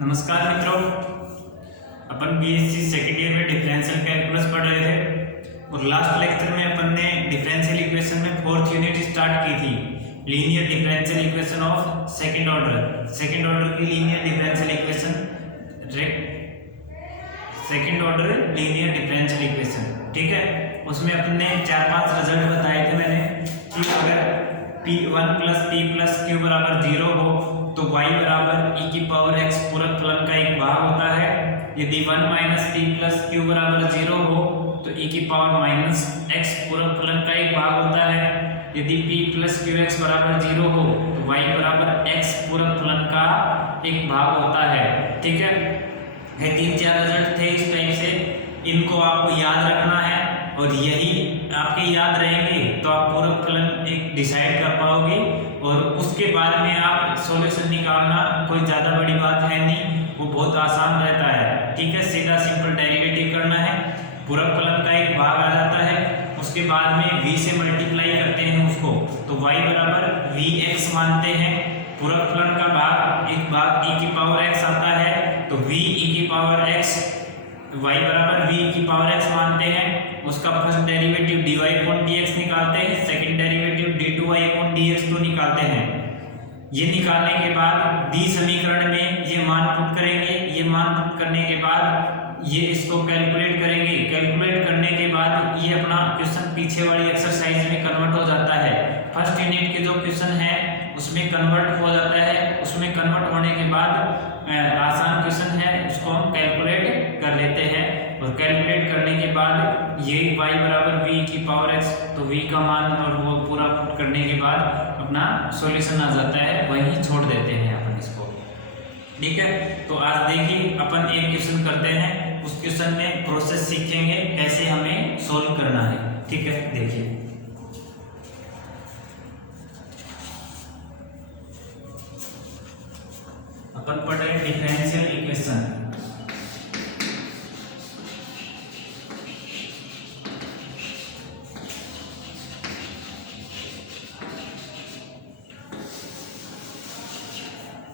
नमस्कार मित्रों, अपन बीएससी सेकेंड ईयर में डिफरेंशियल कैलकुलस पढ़ रहे थे और लास्ट लेक्चर में अपन ने डिफरेंशियल इक्वेशन में फोर्थ यूनिट स्टार्ट की थी, linear differential equation of second order की linear differential equation, second order linear differential equation. ठीक है, उसमें अपन ने 4-5 रिजल्ट बताए थे मैंने कि अगर p1 + p + q बराबर 0 हो तो y बराबर e की पावर x पूरक फलन का एक भाग होता है। यदि 1 - p + q बराबर 0 हो तो e की पावर -x पूरक फलन का एक भाग होता है। यदि p + qx बराबर 0 हो तो y बराबर x पूरक फलन का एक भाग होता है। ठीक है, ये 3-4 रिजल्ट थे इस टाइप से, इनको आपको याद रखना है और यही आपके याद रहेंगे तो आप पूरक फलन एक डिसाइड कर पाओगे और उसके बाद में आप सॉल्यूशन निकालना कोई ज़्यादा बड़ी बात है नहीं, वो बहुत आसान रहता है। ठीक है, सीधा सिंपल डेरिवेटिव करना है, पूरक फलन का एक भाग आ जाता है, उसके बाद में v से मल्टीप्लाई करते हैं उसको, तो y बराबर vx मानते हैं। पूरक फलन का भाग एक भाग e की पावर x आता है तो v e की पावर x, y बराबर v e की पावर x मानते हैं। उसका फर्स्ट डेरिवेटिव dy/dx निकालते हैं, सेकंड डेरिवेटिव d2y/dx तो निकालते हैं। ये निकालने के बाद दी समीकरण में ये मान पुट करेंगे, ये मान पुट करने के बाद ये इसको कैलकुलेट करेंगे, कैलकुलेट करने के बाद ये अपना क्वेश्चन पीछे वाली एक्सरसाइज में कन्वर्ट हो जाता है। फर्स्ट यूनिट के जो क्वेश्चन है उसमें कन्वर्ट हो जाता है, उसमें कन्वर्ट होने के बाद आसान क्वेश्चन है उसको हम कैलकुलेट कर लेते हैं और कैलकुलेट करने के बाद ये y बराबर v की पावर x, तो v का मान और वो पूरा पुट करने के बाद अपना सॉल्यूशन आ जाता है, वहीं छोड़ देते हैं अपन इसको। ठीक है, तो आज देखिए अपन एक क्वेश्चन करते हैं, उस क्वेश्चन में प्रोसेस सीखेंगे कैसे हमें सोल्व करना है। ठीक है, देखिए अपन पढ़ रहे हैं डिफरेंशियल इक्वेशन।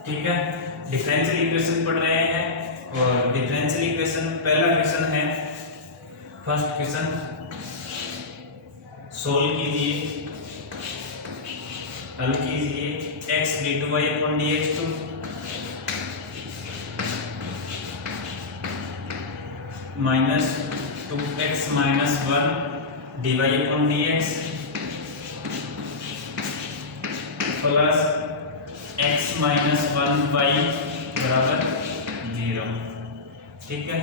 ठीक है, डिफरेंशियल इक्वेशन पढ़ रहे हैं और डिफरेंशियल इक्वेशन पहला क्वेश्चन है, फर्स्ट क्वेश्चन सोल्व कीजिए, हल कीजिए। x d2y/dx to -2x - 1 dy/dx plus x - 1y बराबर 0। ठीक है,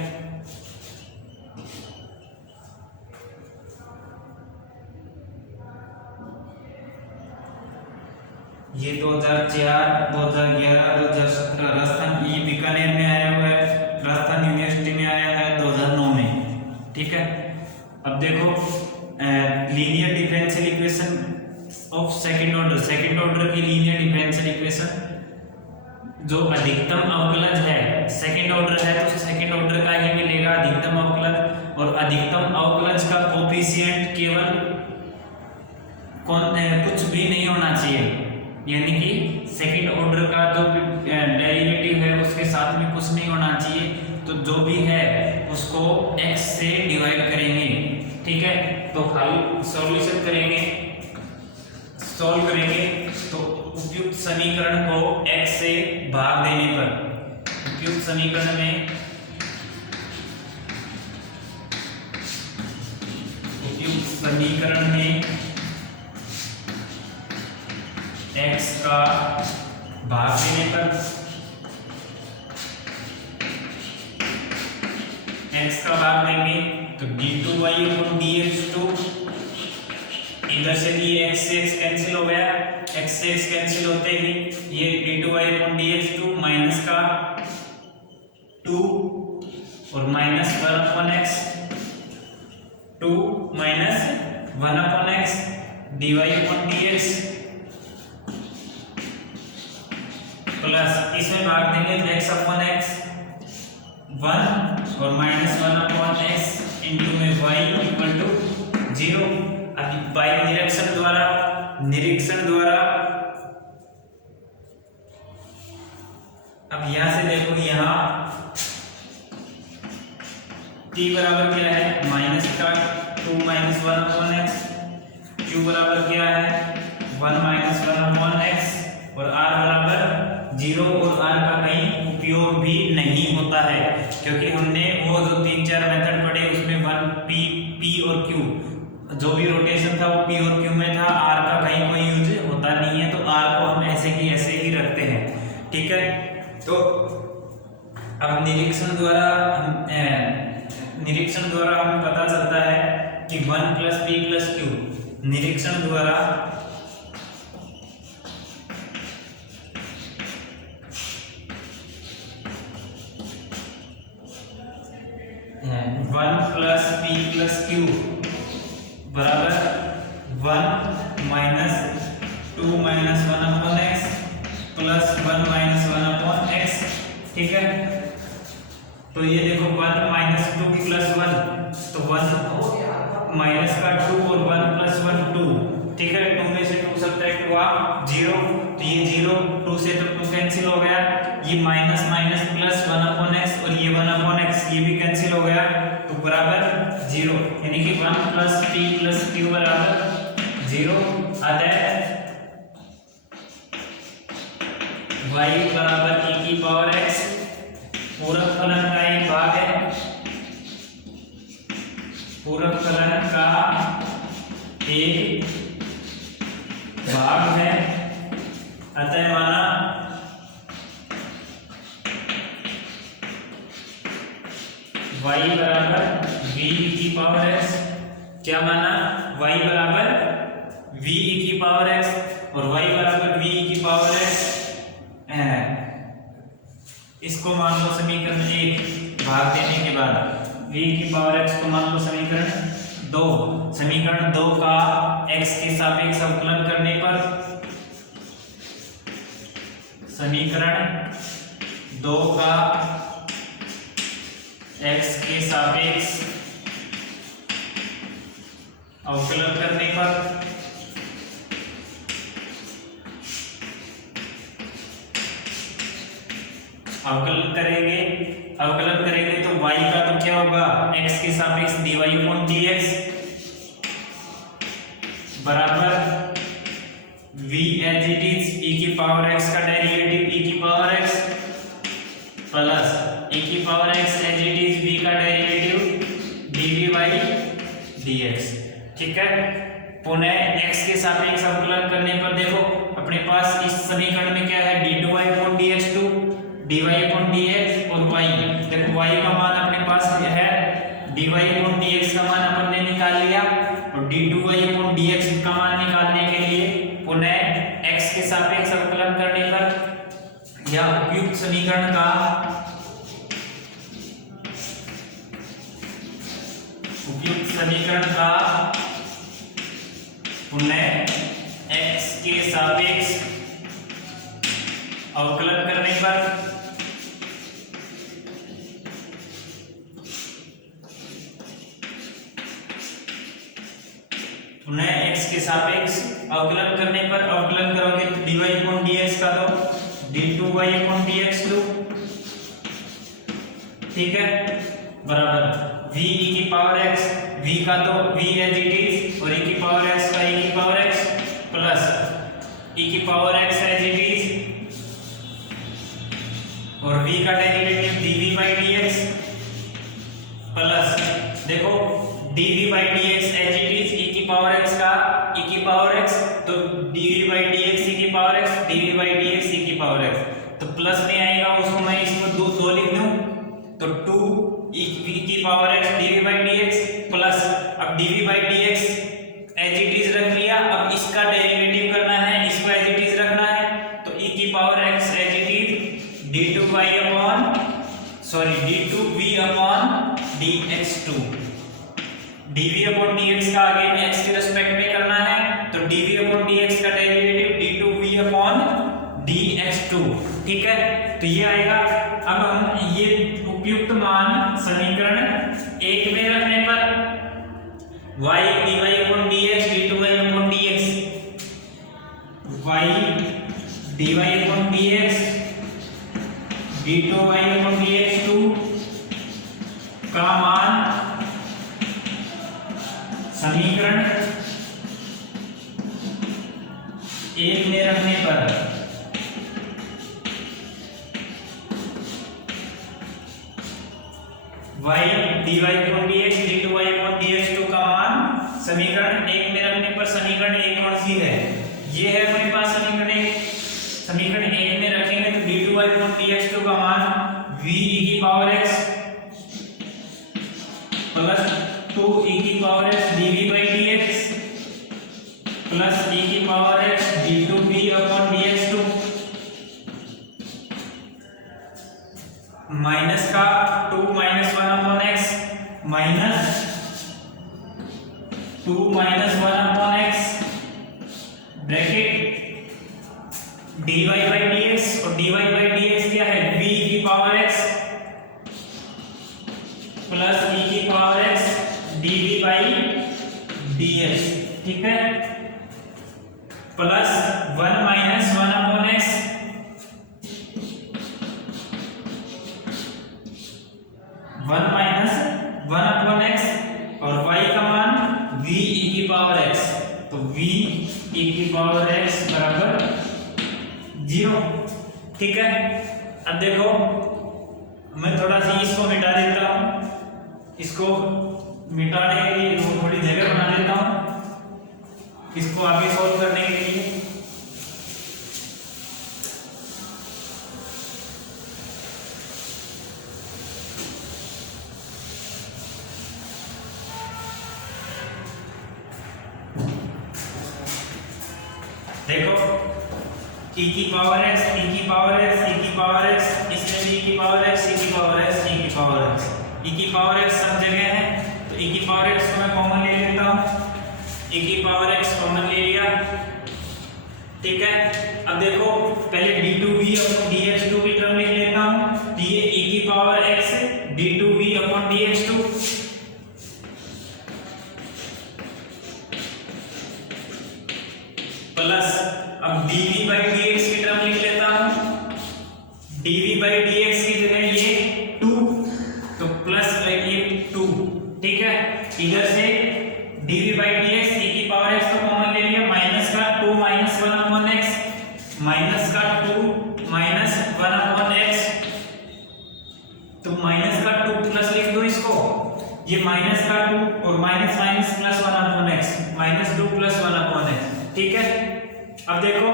ये 2004, 2011, 2017 राजस्थान ये बीकानेर में आया हुआ है, राजस्थान यूनिवर्सिटी में आया है 2009 में। ठीक है, अब देखो linear differential equation of second order की लीनियर डिफरेंशियल इक्वेशन जो अधिकतम अवकलज है, सेकंड ऑर्डर है तो सेकंड ऑर्डर का ही मिलेगा अधिकतम अवकलज, और अधिकतम अवकलज का कोफिशिएंट केवल कुछ भी नहीं होना चाहिए, यानी कि सेकंड ऑर्डर का जो डेरिवेटिव है उसके साथ में कुछ नहीं होना चाहिए, तो जो भी है उसको x से डिवाइड करेंगे। ठीक है, तो हल सॉल्यूशन करेंगे, सॉल्व करेंगे तो उपयुक्त समीकरण को x से भाग देने पर उपयुक्त समीकरण में x का भाग देने पर x का भाग देंगे तो d2y/dx टू, इधर से ये x से x कैंसिल हो गया, x से x कैंसिल होते ही ये d2y/dx टू माइनस का 2 और -1/x 2 - 1/x dy/dx प्लस इसमें भाग देंगे तो x/x 1 और -1/x इंटू में y = 0। अब बाई निरीक्षण द्वारा अब यहाँ से देखो, यहाँ t बराबर क्या है माइनस का 2 माइनस 1 अपॉन एक्स, q बराबर क्या है 1 माइनस 1 अपॉन एक्स, और r बराबर 0, और r का कहीं उपयोग भी नहीं होता है, क्योंकि हमने वो जो 3-4 मेथड पढ़े उसमें 1 p और q, जो भी रोटेशन था वो p और q में था, r का कहीं कोई यूज होता नहीं है, तो r को हम ऐसे की ऐसे ही रखते हैं। ठीक है, तो अब निरीक्षण द्वारा हमें पता चलता है कि 1 प्लस p प्लस q, निरीक्षण द्वारा 1 प्लस p प्लस q बराबर 1 minus 2 minus 1 upon x plus 1 minus 1 upon x. ठीक है, तो ये देखो 1 माइनस 2 प्लस 1, तो 1 माइनस का 2 और 1 प्लस 1 2। ठीक है, 2 में से 2 सकता है 2 आप 0, तो ये 0, 2 से तो 2 कैंसिल हो गया, ये minus minus plus 1 upon x और ये 1 अपॉन एक्स ये भी कैंसिल हो गया, तो बराबर 0, यानी कि 1 प्लस p प्लस q बराबर 0 आता है। y बराबर e की पावर x, पूरक फलन का एक भाग है, पूरक फलन का एक भाग है, अतः माना y बराबर v की पावर x, क्या माना y बराबर v की पावर x, और y बराबर v की पावर x है। इसको मान लो समीकरण 1 भाग देने के बाद v की पावर x को मान लो समीकरण 2, समीकरण 2 का x के सापेक्ष अवकलन करने पर, समीकरण 2 का x के सापेक्ष अवकलन करने पर अवकलन करेंगे तो y का तो क्या होगा x के सापेक्ष dy अपॉन dx बराबर v as it is e की पावर x का डेरिवेटिव e की पावर x प्लस e की power x as it is v का डेरिवेटिव dv बाई dx। ठीक है, पुनः x के सापेक्ष अवकलन करने पर देखो अपने पास इस समीकरण में क्या है d2y upon dx2 dy upon dx और y, देखो y का मान अपने पास है, dy अपॉन dx का मान अपन ने निकाल लिया, और d2y अपॉन dx का मान निकालने के लिए पुनः x के सापेक्ष अवकलन करने पर या उपयुक्त समीकरण का पुनः x के सापेक्ष अवकलन करने पर पुनः x के सापेक्ष अवकलन करने पर अवकलन करोगे तो dy अपॉन dx का तो d2y अपॉन dx2। ठीक है, बराबर v e की पावर x, v का तो v एज इट इज और e की पावर x का e की पावर x प्लस e की power x as it is और v का derivative dv by dx plus देखो dv by dx as it is e की पावर x का e की पावर x, तो dv बाई dx e की power x, dv by dx e की power x, तो प्लस में आएगा उसको मैं इसमें दो लिख दूं तो 2 e की power x dv by dx plus अब dv by dx as it इज रख लिया, अब इसका डेरिवेटिव करना है, इसको एज इट इज रखना है, तो e की power x as it is d2y upon d2v upon dx2, dv upon dx का अगेन x के रिस्पेक्ट में करना है, तो dv अपॉन dx का डेरिवेटिव d2v अपॉन dx2। ठीक है, तो ये आएगा। अब हम ये उपयुक्त मान समीकरण 1 में रखने पर y dy upon dx d2y upon dx, y dy upon dx d2y/dx2 का मान समीकरण 1 में रखने पर y dy/dx d2y/dx2 का मान समीकरण 1 में रखने पर समीकरण 1 कौन सी है? ये है अपने पास समीकरण 1। समीकरण 1 में रखेंगे तो d2y/dx2 का मान v e की पावर x प्लस 2 e की power x dv/dx plus e की पावर x d2v/dx2 माइनस का 2 - 1/x minus 2 - 1/x bracket dy/dx और dy/dx क्या है? v की पावर x प्लस e की पावर x dv/dx, ठीक है, प्लस 1 - 1/x 1 - 1/x और y का मान v e की पावर x, तो v e की पावर x बराबर 0, ठीक है। अब देखो मैं थोड़ा सा इसको मिटा देता हूं, इसको मिटाने के लिए थोड़ी जगह बना देता हूं इसको आगे सॉल्व करने के लिए। देखो e की पावर x e की पावर x e की पावर x, इसमें भी e की पावर x e की पावर x e की पावर x e की पावर x सब जगह है, तो e की पावर x को मैं कॉमन ले लेता हूं, e की पावर x कॉमन ले लिया, ठीक है। अब देखो पहले d2v/dx2 की टर्म लिख लेता हूं, तो ये e की पावर x d2v/dx2 प्लस अब dv/dx की टर्म लिख लेता हूं, dv/dx की जगह ये 2, तो प्लस ये 2, ठीक है। इधर से dv/dx e की पावर x को कॉमन ले लिया, माइनस का 2 - 1/x माइनस का 2 - 1/x, तो माइनस का 2 प्लस लिख दो इसको, ये माइनस का 2 और minus minus plus 1/x -2 + 1/x, ठीक है। अब देखो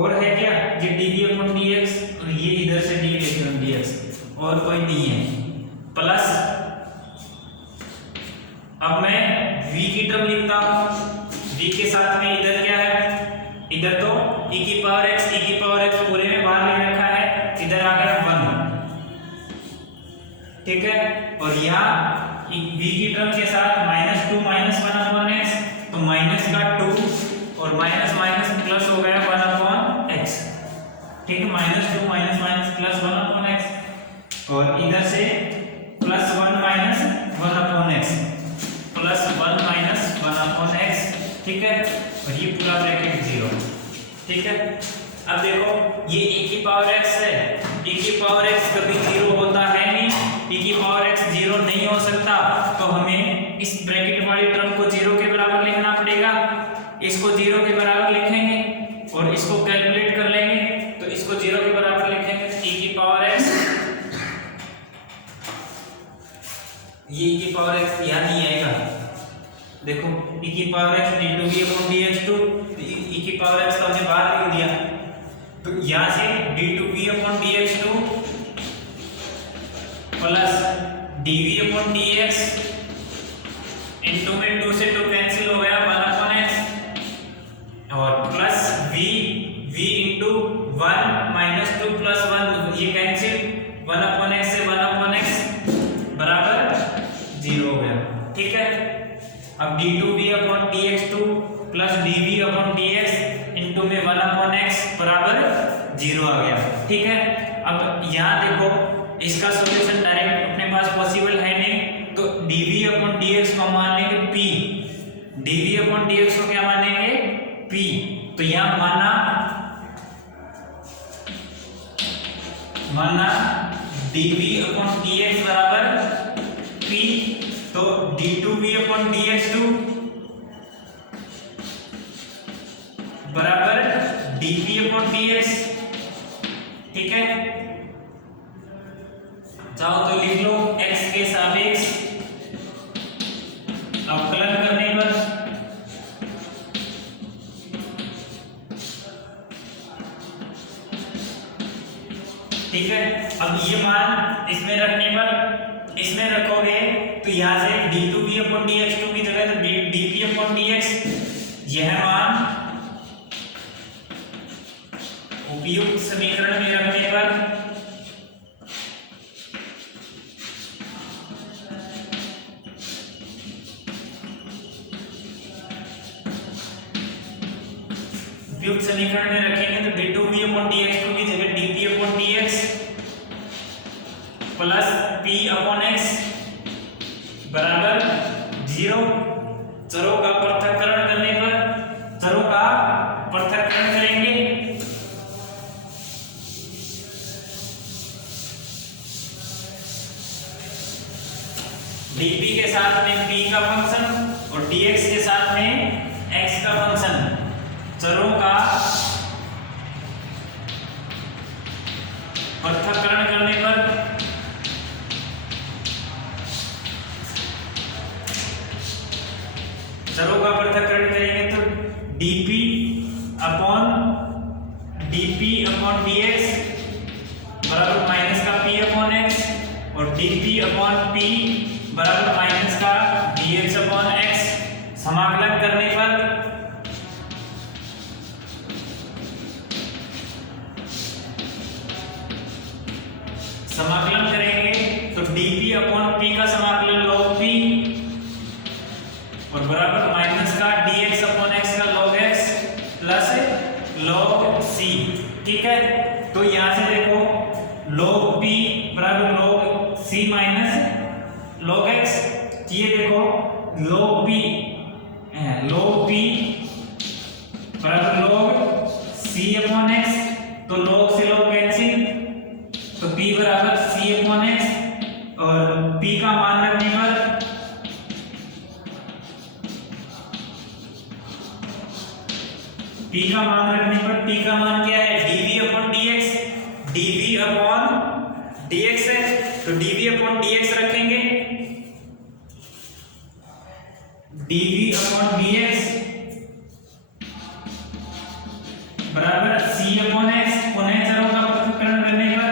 और है क्या, ये dv/dx और ये इधर से dv/dx और कोई नहीं है, प्लस अब मैं v की टर्म लिखता हूं, v के साथ में इधर क्या है, इधर तो e की पावर x पूरे में बाहर ले रखा है, इधर आ गया 1, ठीक है। और यहाँ v की टर्म के साथ -2 - 1/x, तो माइनस का 2 और माइनस माइनस प्लस हो गया 1/x, ठीक है, -2 - प्लस 1/x और इधर से प्लस 1 - 1/x प्लस 1 - 1/x, ठीक है, और ये पूरा ब्रैकेट 0, ठीक है। अब देखो ये e की पावर x है, e की पावर x कभी 0 होता है नहीं, e की पावर x 0 नहीं हो सकता, तो हमें इस ब्रैकेट वाली टर्म को 0 के बराबर लिखना पड़ेगा, इसको 0 के बराबर लिखेंगे और इसको कैलकुलेट कर लेंगे, तो इसको 0 के बराबर लिखेंगे, e की पावर x, ये e की पावर x यहाँ नहीं आएगा, देखो e की पावर x d2v/dx2, e की पावर x तो हमने बाहर लिख दिया, तो यहाँ से d2v/dx2 प्लस dv/dx इनटू में 2 से 2 कैंसिल हो गया 1/x और प्लस v इनटू 1 - 2 + 1 ये कैंसिल 1/x से 1/x बराबर 0 हो गया, ठीक है। अब d2v/dx2 प्लस dv/dx इनटू में 1/x बराबर 0 आ गया, ठीक है। अब यहाँ देखो इसका सॉल्यूशन डायरेक्ट अपने पास पॉसिबल है नहीं, तो dv/dx को मानेंगे p, dv/dx को क्या मानेंगे p, तो यहाँ माना माना dv/dx बराबर p, तो d2v/dx2 बराबर dv/dx। ठीक है, चाहो तो लिख लो x के सापेक्ष अवकलन करने पर ठीक है। अब ये मान इसमें रखने पर, इसमें रखोगे तो यहाँ से d2v/dx2 की जगह तो dp/dx, यह मान उपयुक्त समीकरण में रखने पर उपयुक्त समीकरण में रखेंगे तो d2v/dx2 की जगह dp/dx प्लस p/x बराबर 0। चरों का पृथक्करण करने पर, चरों का पृथक्करण करेंगे dp के साथ में p का फंक्शन और dx के साथ में x का फंक्शन, चरों का पृथक्करण करने पर चरों का पृथक्करण करेंगे तो dp/dx बराबर माइनस का p/x और dp/p बराबर माइनस का dx/x। समाकलन करने पर समाकलन करेंगे तो dp/p का समाकलन log p और बराबर माइनस का dx/x का log x plus log c। ठीक है, तो यहां से देखो log p बराबर log c minus log x, ये देखो log p बराबर log c/x, तो log से log कैंसिल, तो p बराबर c/x और p का मान रखने पर p का मान क्या है dv/dx, dv/dx है तो dv/dx रखेंगे, dv/dx बराबर c/x, पुनः चरों का पृथक्करण करने पर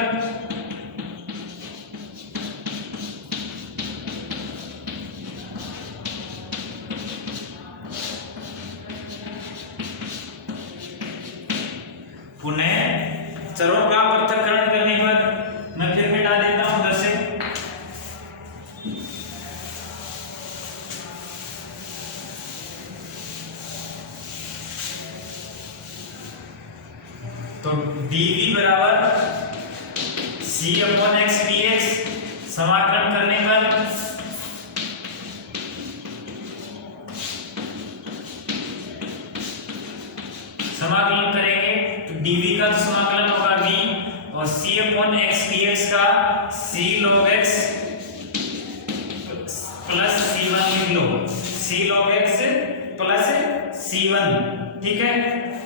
चरों का पृथक्करण करने पर मैं फिर मिटा देता हूं उधर से, तो dv बराबर c/x dx, समाकलन करने पर समाकलन करेंगे तो dv का समाकलन होगा v और c/x dx का c log x plus c1 लिख लो, c log x plus c1। ठीक है,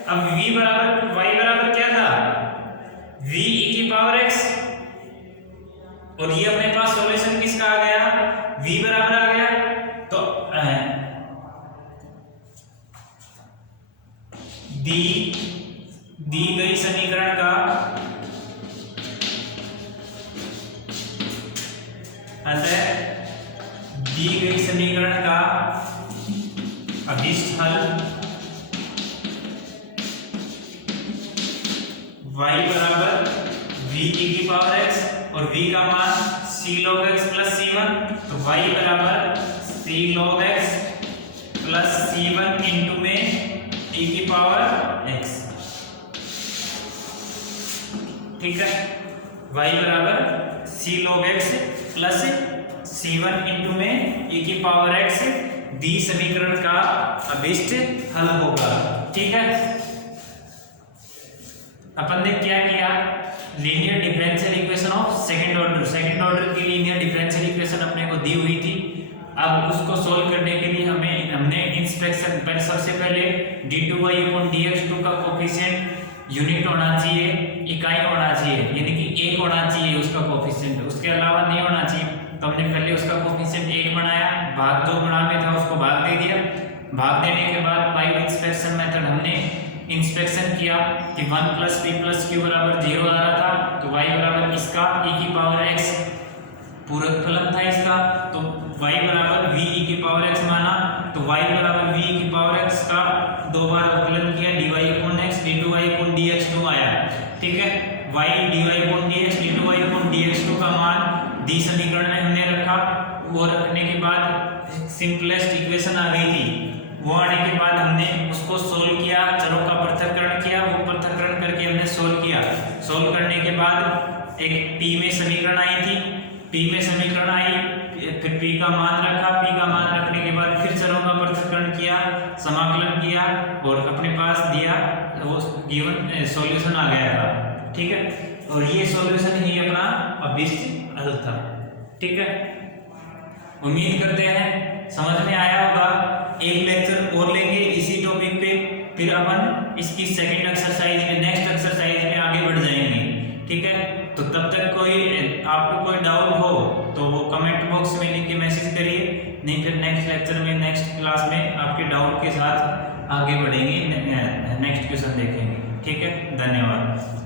अब v बराबर y बराबर क्या था v e⁻x और ये अपने पास सॉल्यूशन किसका आ गया v बराबर आ गया, तो दी गई समीकरण का दी गई समीकरण का अभिष्ट हल y बराबर v e⁻x और v का मान c log x plus c1, तो y बराबर c log x plus c1 into में e⁻x। ठीक है, y बराबर c log x plus c1 into में e⁻x दी समीकरण का अभिष्ट हल होगा। ठीक है, अपन ने क्या किया, linear differential equation of second order की लीनियर डिफरेंशियल इक्वेशन अपने को दी हुई थी। अब उसको सोल्व करने के लिए हमने इंस्पेक्शन पर सबसे पहले d2y/dx2 का कोफिशिएंट यूनिट होना चाहिए, इकाई होना चाहिए, यानी कि 1 होना चाहिए उसका कोफिशिएंट, उसके अलावा नहीं होना चाहिए। तो हमने पहले उसका कोफिशिएंट 1 बनाया, भाग जो गुणा में था उसको भाग दे दिया। भाग देने के बाद बाय इंस्पेक्शन मेथड हमने इंस्पेक्शन किया कि 1 + p + q = 0 आ रहा था, तो y बराबर इसका e⁻x पूरक फलन था इसका, तो y बराबर v(e⁻x) माना, तो y बराबर v(e⁻x) का 2 बार अवकलन किया, dy/x d2y/dx2 आया। ठीक है, y dy/dx d2y/dx2 का मान दी समीकरण में हमने रखा, और रखने के बाद सिंपलेस्ट इक्वेशन आ गई थी। वो आने के बाद हमने उसको सोल्व किया, चरों का पृथक्करण किया, वो पृथक्करण करके हमने सोल्व किया। सोल्व करने के बाद एक p में समीकरण आई थी, p में समीकरण आई, फिर p का मान रखा, p का मान रखने के बाद फिर चरों का पृथक्करण किया, समाकलन किया और अपने पास दिया, वो गिवन सॉल्यूशन आ गया था। ठीक है, और ये सॉल्यूशन ही अपना अभीष्ट हल था। ठीक है, उम्मीद करते हैं समझ में आया होगा। एक लेक्चर और लेंगे इसी टॉपिक पे, फिर अपन इसकी सेकंड एक्सरसाइज में, नेक्स्ट एक्सरसाइज में आगे बढ़ जाएंगे। ठीक है, तो तब तक आपको कोई डाउट हो तो वो कमेंट बॉक्स में लिख के मैसेज करिए, नहीं फिर नेक्स्ट लेक्चर में, नेक्स्ट क्लास में आपके डाउट के साथ आगे बढ़ेंगे, नेक्स्ट क्वेश्चन देखेंगे। ठीक है, धन्यवाद।